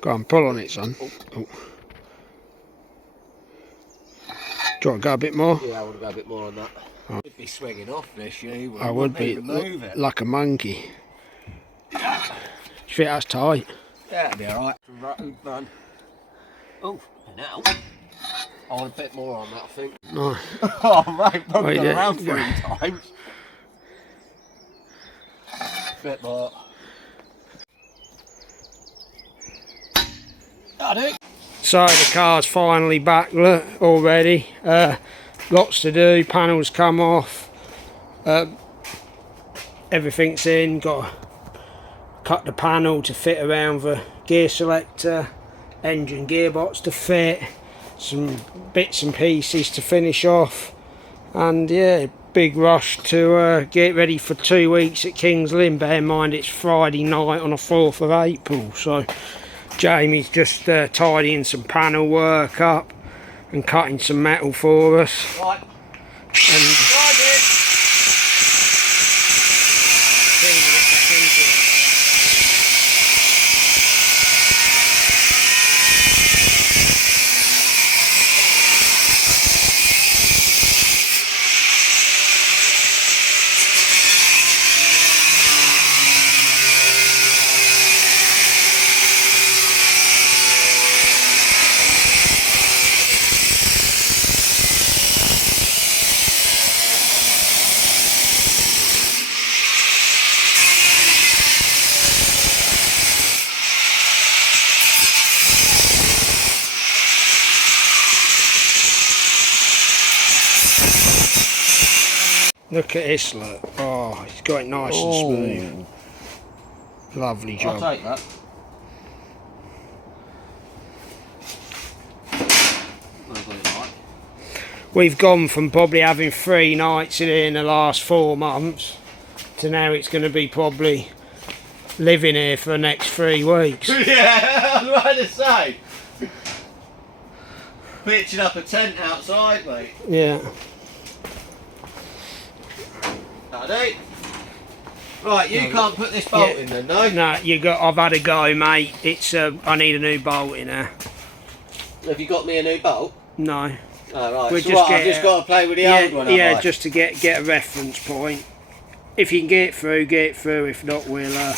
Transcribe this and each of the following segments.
Go on, pull on it, son. Oh. Do you want to go a bit more? Yeah, I want to go a bit more on that. Oh. It'd be swinging off this, you. I would be. Move it. Like a monkey. Do you think that's tight? Yeah, it'll be alright. Man. Oh, now. I want a bit more on that, I think. No. Oh, mate, I've gone around 3 times. Bit more. So the car's finally back, look, already. Lots to do, panels come off. Everything's in, got to cut the panel to fit around the gear selector, engine gearbox to fit, some bits and pieces to finish off, and yeah, big rush to get ready for 2 weeks at Kings Lynn. Bear in mind it's Friday night on the 4th of April, so Jamie's just tidying some panel work up and cutting some metal for us. Right. Look at this, look. Oh, it's got it nice and smooth. Lovely job. I'll take that. We've gone from probably having 3 nights in here in the last 4 months to now it's going to be probably living here for the next 3 weeks. Yeah, I was about to say. Pitching up a tent outside, mate. Yeah. Right, you can't put this bolt in then, no? No, I've had a go, mate. It's I need a new bolt in there. Have you got me a new bolt? No. Oh, right. We'll So what, I've just got to play with the old one, yeah, have I? just to get a reference point. If you can get it through, get it through. If not, we'll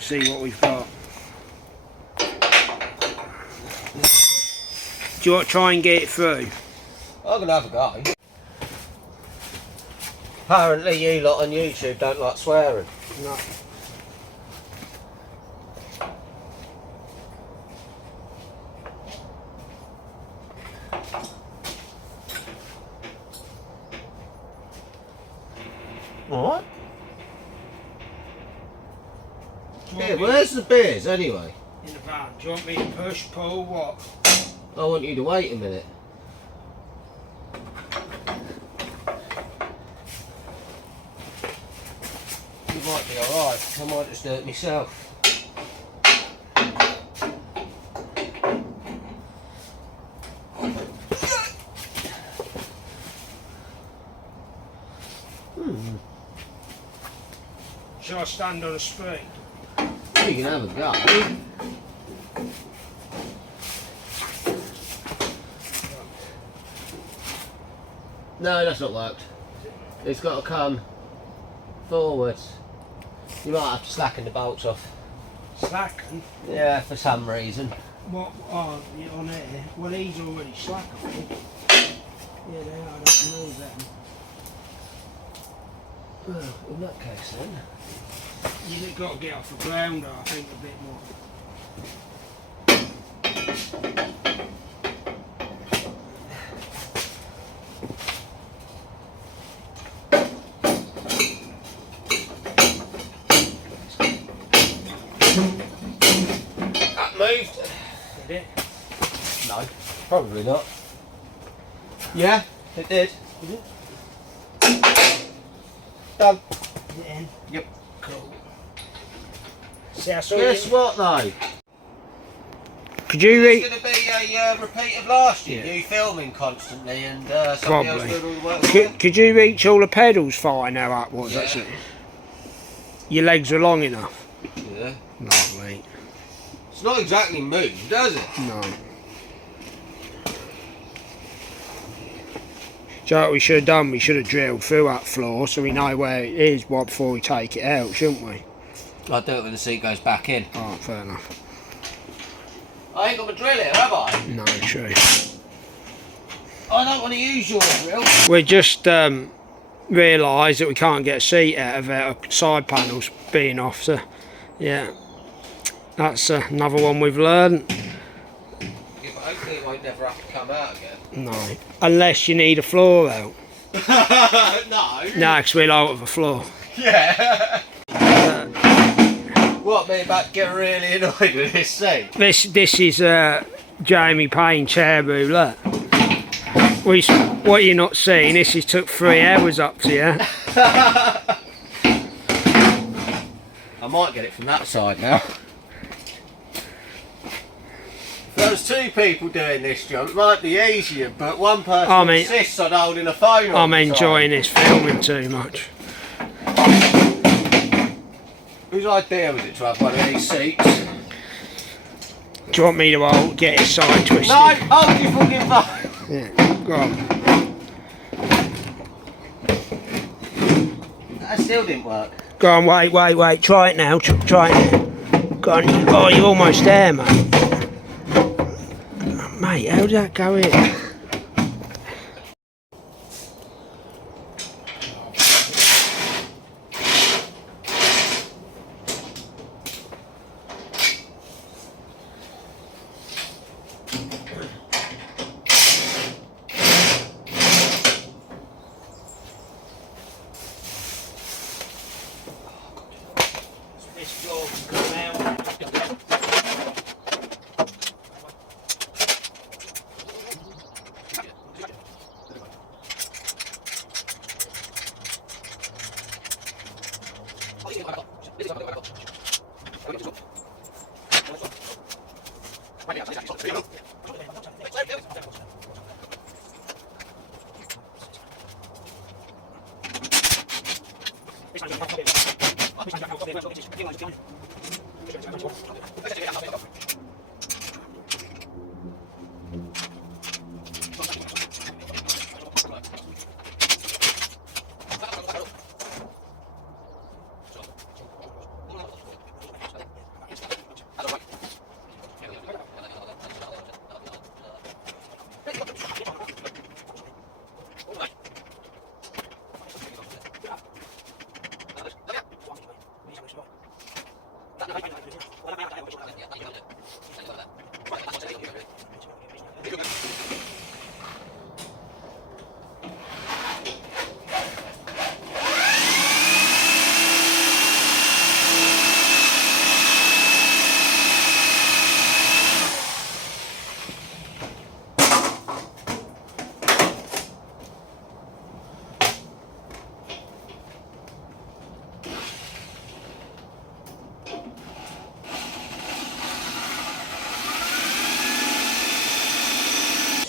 see what we've got. Do you want to try and get it through? I'm going to have a go. Apparently you lot on YouTube don't like swearing. No. What? Yeah, where's the beers anyway? In the van. Do you want me to push, pull, what? I want you to wait a minute. You might be alright, I might just do it myself. Shall I stand on a spring? You can have a go. No, that's not worked. It's got to come forwards. You might have to slacken the bolts off. Slacken? Yeah, for some reason. What? Oh, you're on here. Well, he's already slackable. Yeah, they are. I don't move them. Well, in that case then. You've got to get off the ground, I think, a bit more. That moved. Did it? No, probably not. Yeah, it did. Did it? Done. Is it in? Yep. Cool. See, I saw Guess you. what though? Could you read? It's going to be a repeat of last year. You filming constantly and somebody else doing all the work. Could you reach all the pedals fine now upwards? Yeah. That's it. Your legs are long enough. Yeah. Lovely. It's not exactly moved, does it? No. So what we should have done, we should have drilled through that floor so we know where it is before we take it out, shouldn't we? I'll do it when the seat goes back in. Oh, fair enough. I ain't got my drill here, have I? No, true. I don't want to use your drill. We just realised that we can't get a seat out of our side panels being off, so yeah. That's another one we've learned. Yeah, but hopefully it won't never have to come out again. No. Unless you need a floor out. No. No, because we'll out of a floor. Yeah. What, me about to get really annoyed with this seat? This is Jamie Payne chair roulette. What you're not seeing, this has took 3 hours up to you. I might get it from that side now. If there was 2 people doing this job, it might be easier, but one person insists on holding a phone on. I'm enjoying this filming too much. Whose idea was it to have one of these seats? Do you want me to get it side twisted? No, hold your fucking phone. Yeah, go on. That still didn't work. Go on, wait. Try it now. Try it now. Go on. Oh, you're almost there, mate. Mate, how did that go in? This door can come out.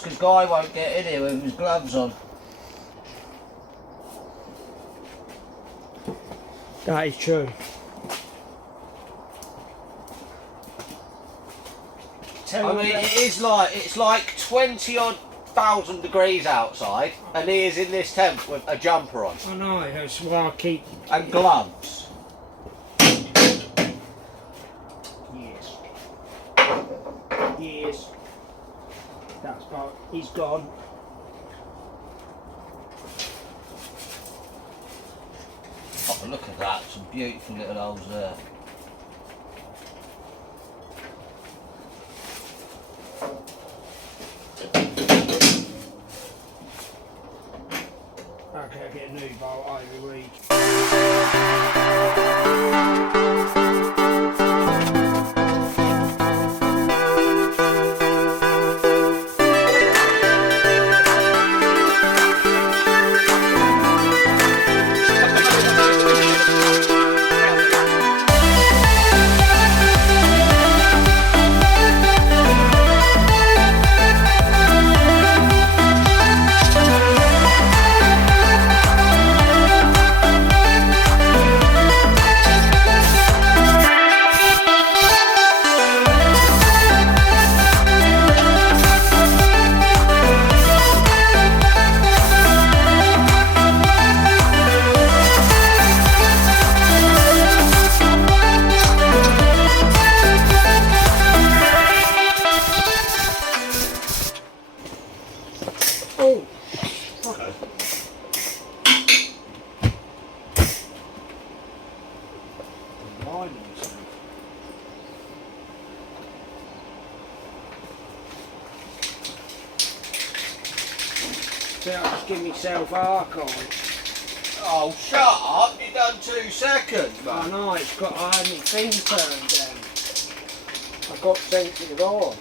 Because Guy won't get in here with his gloves on. That is true. I mean, it's like 20 odd thousand degrees outside, and he is in this tent with a jumper on. I know, that's why I keep... And gloves. Yes. That's about... He's gone. Oh, look at that, some beautiful little holes there. Okay, I'll get a new bolt every week. So I'll just give myself arc on. Oh, shut up! You done 2 seconds, I man. know, it's got, I had my thing turned down. I got sensitive on.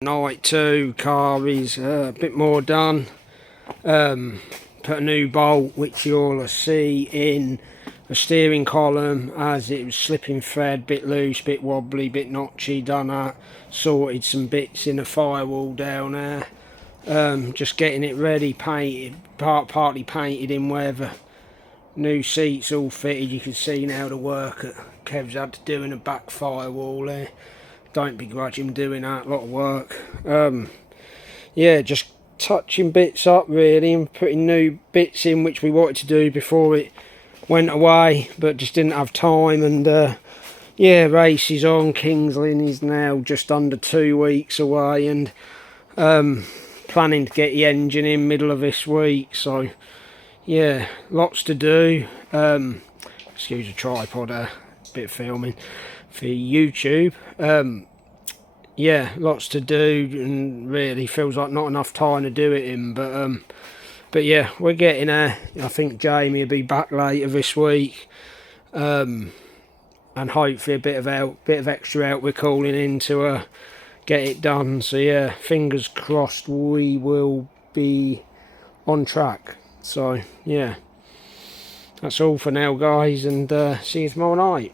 Night 2 car is a bit more done. Put a new bolt which you'll see in the steering column as it was slipping thread, bit loose, bit wobbly, bit notchy. Done that, sorted some bits in the firewall down there. Just getting it ready, painted, partly painted in where the new seats all fitted. You can see now the work that Kev's had to do in the back firewall there. Don't begrudge him doing that, a lot of work. Yeah, just touching bits up really and putting new bits in which we wanted to do before it went away, but just didn't have time. And yeah, race is on. Kings Lynn is now just under 2 weeks away, and planning to get the engine in middle of this week. So yeah, lots to do. Excuse the tripod, bit of filming for YouTube. Yeah, lots to do, and really feels like not enough time to do it in, but yeah, we're getting there. I think Jamie will be back later this week, and hopefully a bit of extra help we're calling in to get it done. So yeah, fingers crossed we will be on track. So yeah, that's all for now, guys, and see you tomorrow night.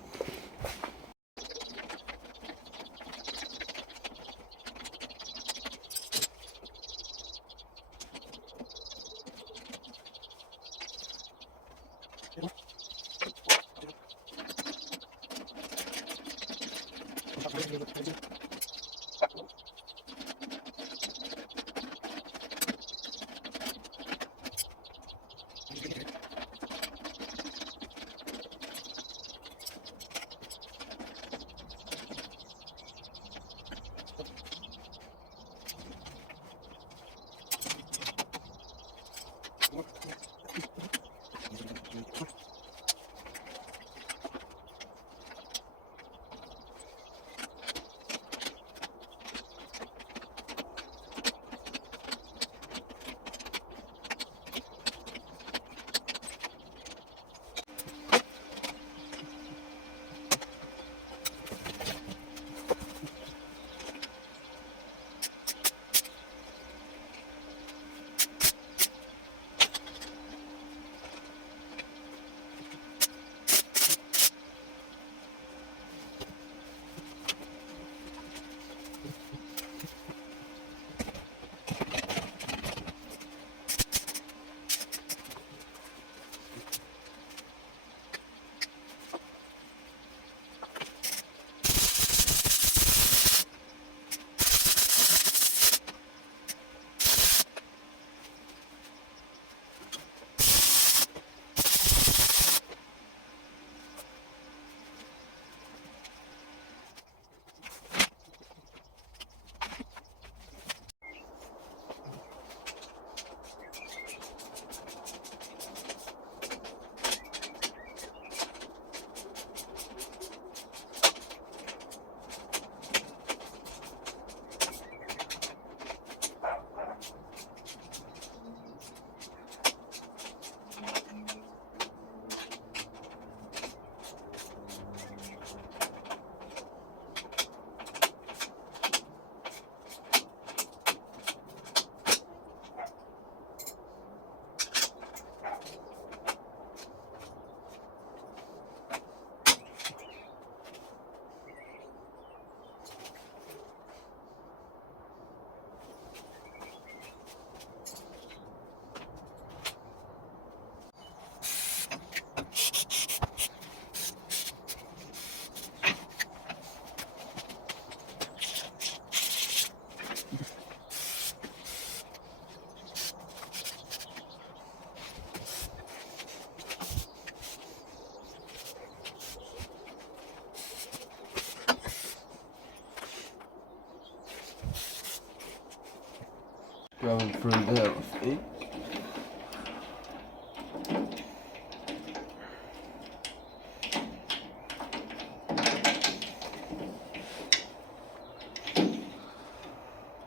going through there, I think.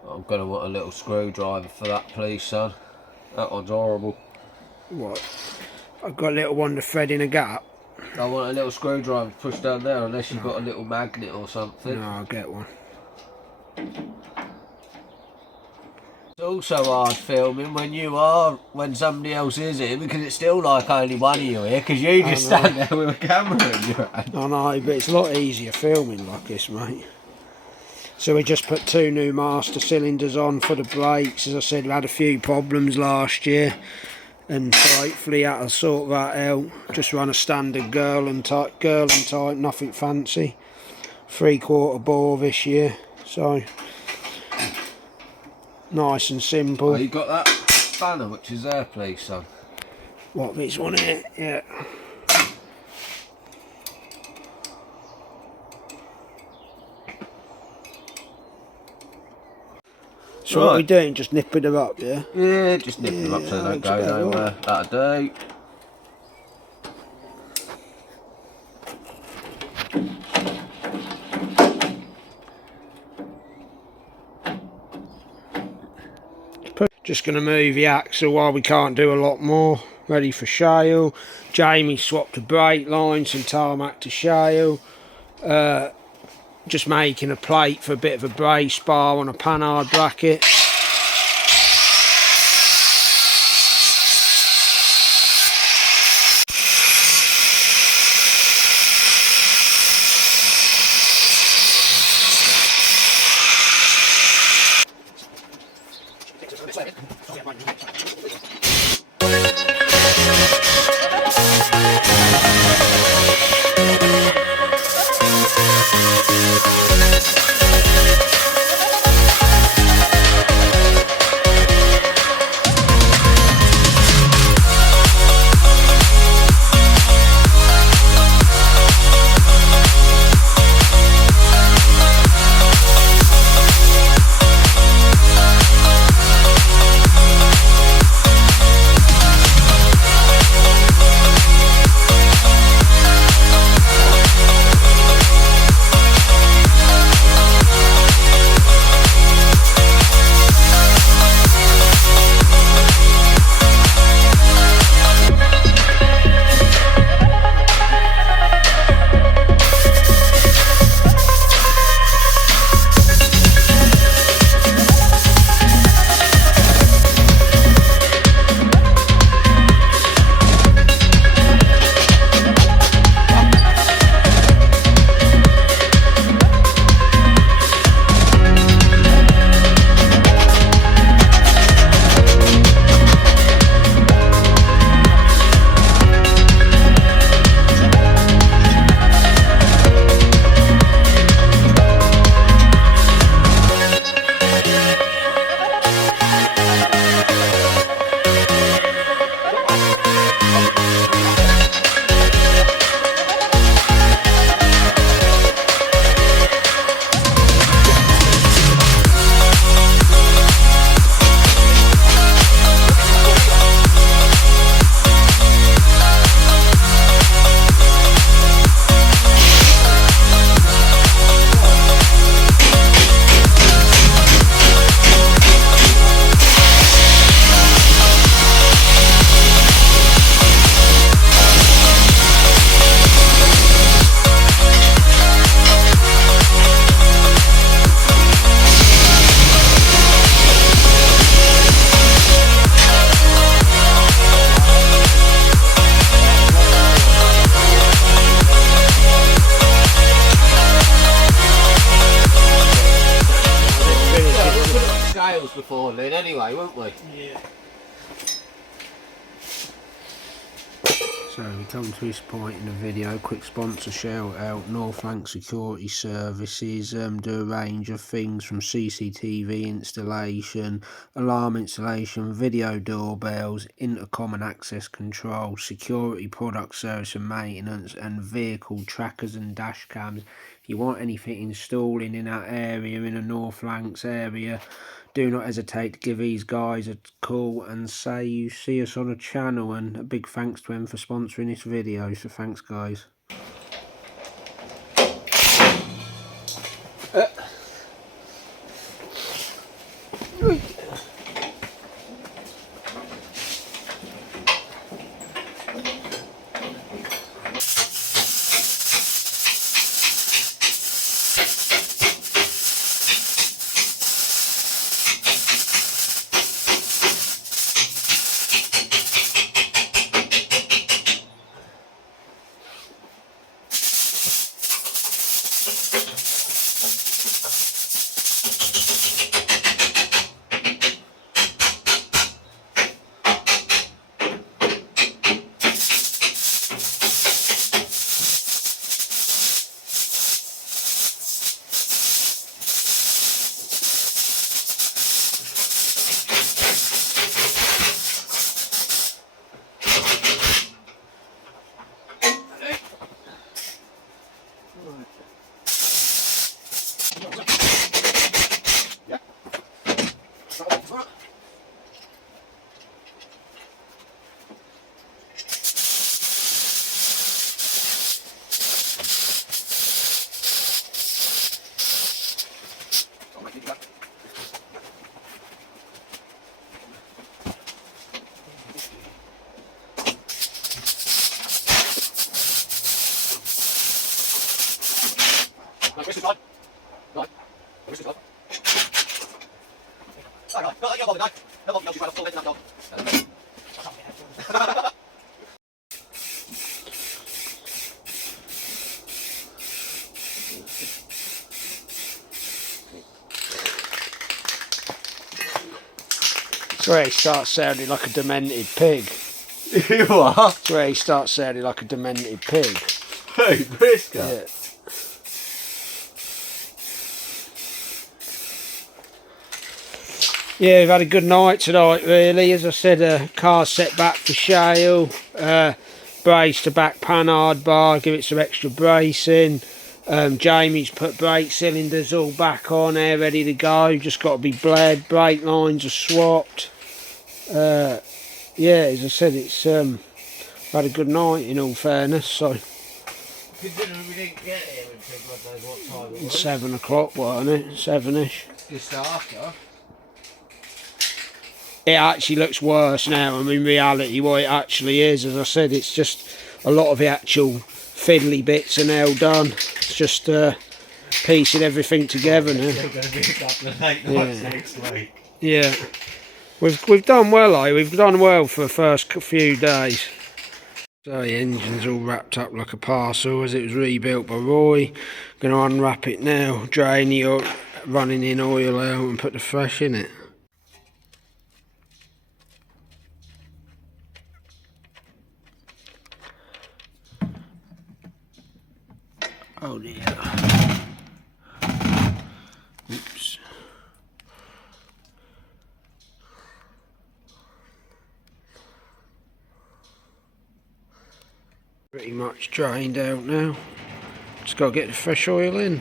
I'm gonna want a little screwdriver for that, please, son. That one's horrible. What? I've got a little one to thread in a gap. I want a little screwdriver to push down there, unless you've got a little magnet or something. No, I'll get one. It's also hard filming when somebody else is here, because it's still like only one of you here, because you just stand there with a camera in your hand. I know, but it's a lot easier filming like this, mate. So we just put 2 new master cylinders on for the brakes. As I said, we had a few problems last year, and hopefully that'll sort that out. Just run a standard girl and type, nothing fancy. 3/4 bore this year, so nice and simple. Oh, you got that spanner which is there, please, son? What, this one here? Yeah. So what are we doing? Just nipping them up, yeah? Yeah, just nipping them up so they don't go nowhere. That'll do. Just going to move the axle while we can't do a lot more. Ready for Shale. Jamie swapped the brake lines from tarmac to Shale. Just making a plate for a bit of a brace bar on a panhard bracket. Before Lynn anyway, won't we? Yeah. So we come to this point in the video. Quick sponsor shout out: Northlank Security Services. Do a range of things from CCTV installation, alarm installation, video doorbells, intercom and access control, security product service and maintenance, and vehicle trackers and dash cams. If you want anything installing in that area, in the North Lancs area, do not hesitate to give these guys a call and say you see us on a channel, and a big thanks to them for sponsoring this video, so thanks guys. That's where he starts sounding like a demented pig. You are? That's where he starts sounding like a demented pig. Hey, Brisca. Yeah. Yeah, we've had a good night tonight really. As I said, car set back for Shale, braced to back panhard bar, give it some extra bracing. Jamie's put brake cylinders all back on there, ready to go. Just got to be bled, brake lines are swapped. Yeah, as I said, it's had a good night in all fairness. So Considering we didn't get here until God knows what time it was. 7 o'clock, wasn't it? 7ish. Just after. It actually looks worse now. I mean, reality, what it actually is, as I said, it's just a lot of the actual fiddly bits are now done. It's just piecing everything together now. Still going to be a couple of late nights next week. Yeah, we've done well, eh? We've done well for the first few days. So the engine's all wrapped up like a parcel as it was rebuilt by Roy. Going to unwrap it now, drain the oil, running in oil out, and put the fresh in it. Oh dear. Oops. Pretty much drained out now. Just got to get the fresh oil in.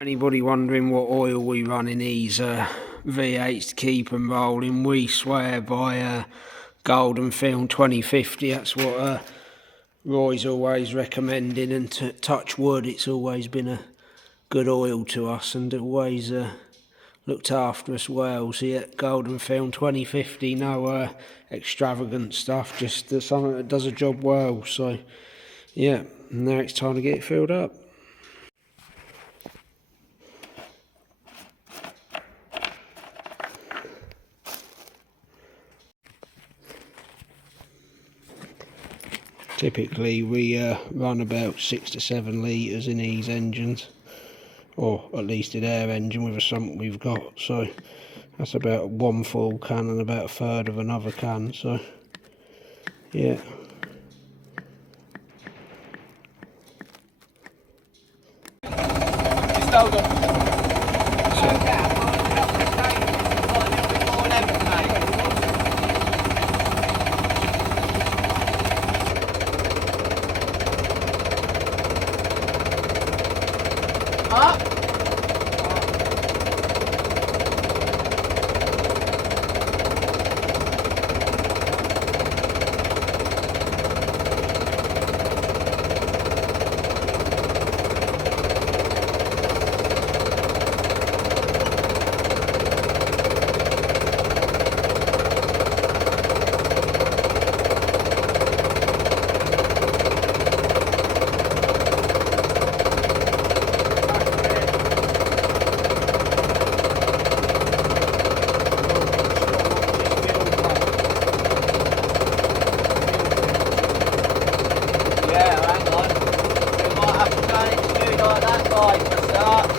Anybody wondering what oil we run in these V8s to keep them rolling, we swear by Golden Film 2050. That's what Roy's always recommending, and to touch wood, it's always been a good oil to us and always looked after us well. So yeah, Golden Film 2050, no extravagant stuff, just something that does a job well. So yeah, now it's time to get it filled up. Typically we run about 6 to 7 litres in these engines, or at least in our engine with a sump we've got, so that's about one full can and about a third of another can, so yeah. Right, for start.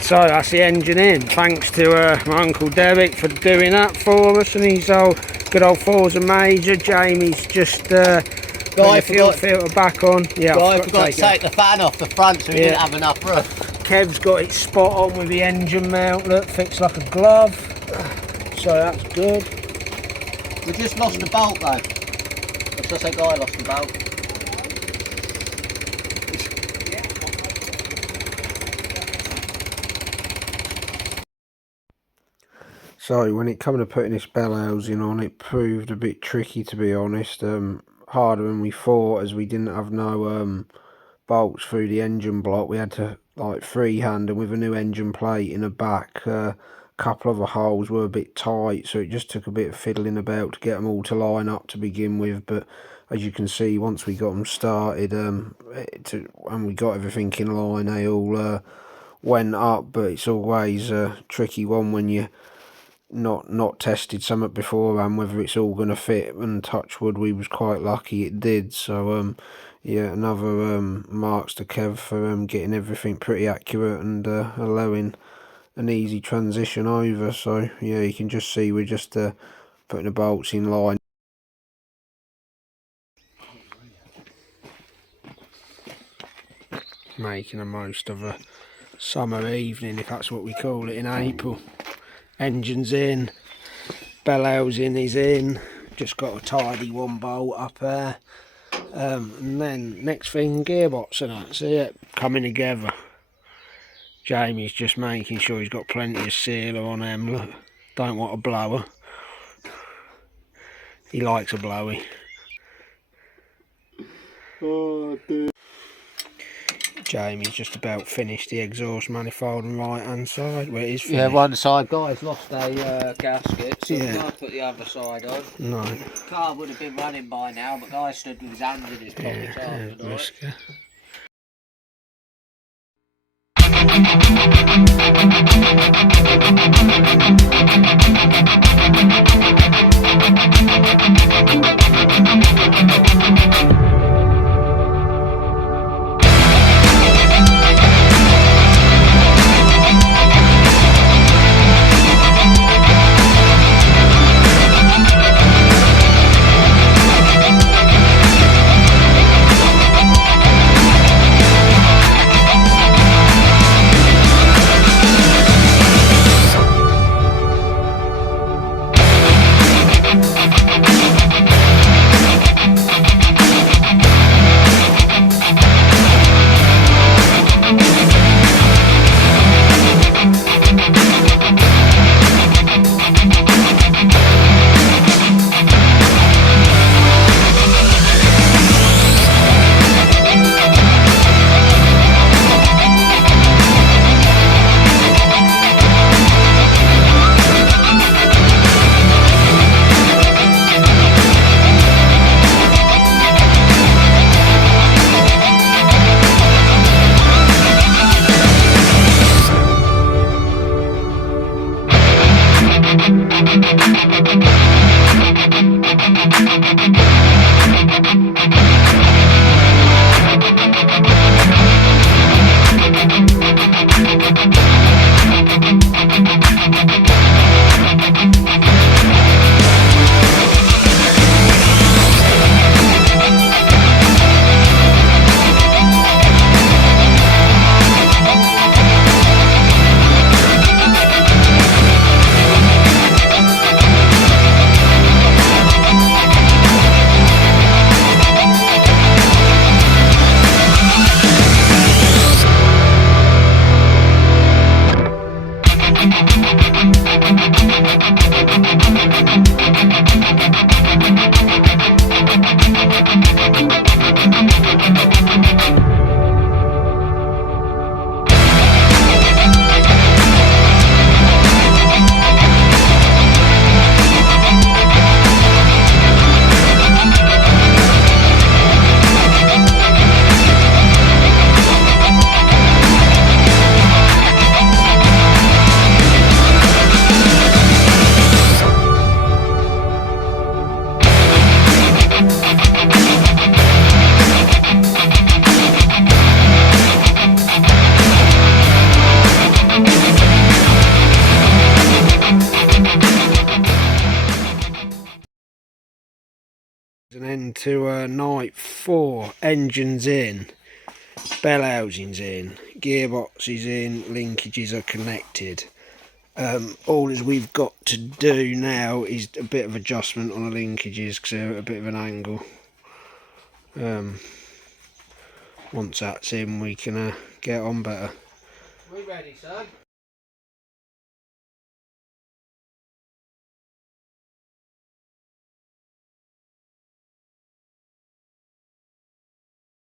So that's the engine in. Thanks to my Uncle Derek for doing that for us, and his old good old Forza Major. Jamie's just put the fuel filter back on. Yeah, I forgot to take the fan off the front, so we didn't have enough room. Kev's got it spot on with the engine mount. Look, fits like a glove. So that's good. We just lost the bolt though. That's just a guy lost the bolt. So when it came to putting this bell housing on, it proved a bit tricky, to be honest. Harder than we thought, as we didn't have no bolts through the engine block. We had to like freehand, and with a new engine plate in the back, a couple of the holes were a bit tight, so it just took a bit of fiddling about to get them all to line up to begin with. But as you can see, once we got them started, and we got everything in line, they all went up. But it's always a tricky one when you not tested something beforehand, whether it's all going to fit, and touch wood, we was quite lucky it did. So yeah, another marks to Kev for getting everything pretty accurate and allowing an easy transition over. So yeah, you can just see we're just putting the bolts in line. Making the most of a summer evening, if that's what we call it in April. Engine's in, bell housing is in, just got a tidy one bolt up there, and then next thing, gearbox and that's it, coming together. Jamie's just making sure he's got plenty of sealer on them. Look, don't want a blower, he likes a blowy. Oh dear. Jamie's just about finished the exhaust manifold on the right hand side where it is finished. Yeah, one side guy's lost a gasket, so we can't put the other side on. No. The car would have been running by now, but guy stood with his hands in his pockets after Brisca. down to night 4. Engines in, bell housings in, gearbox is in, linkages are connected. All as we've got to do now is a bit of adjustment on the linkages because they're at a bit of an angle. Once that's in, we can get on better. We ready, son?